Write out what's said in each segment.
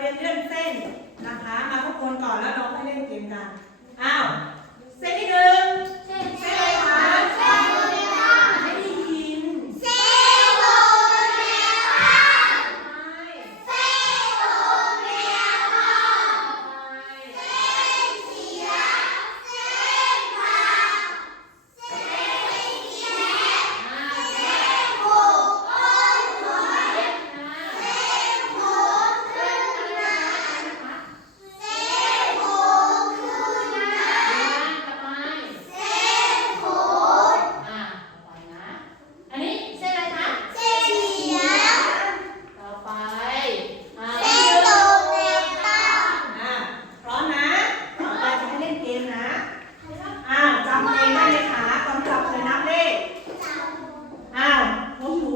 เรียนเรื่องเส้นนะคะ มาทุกคนก่อนแล้วเราไปเล่นเกมกัน อ้าว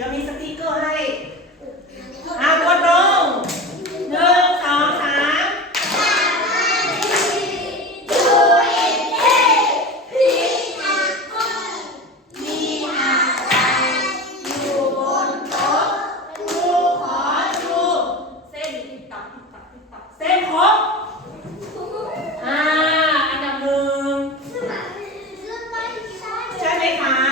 ดี๋ยวมีสติ๊กเกอร์ให้อากดตรงหนึ่งสองสามเส้นครบอ่าอันดับหนึ่งใช่ไหมคะ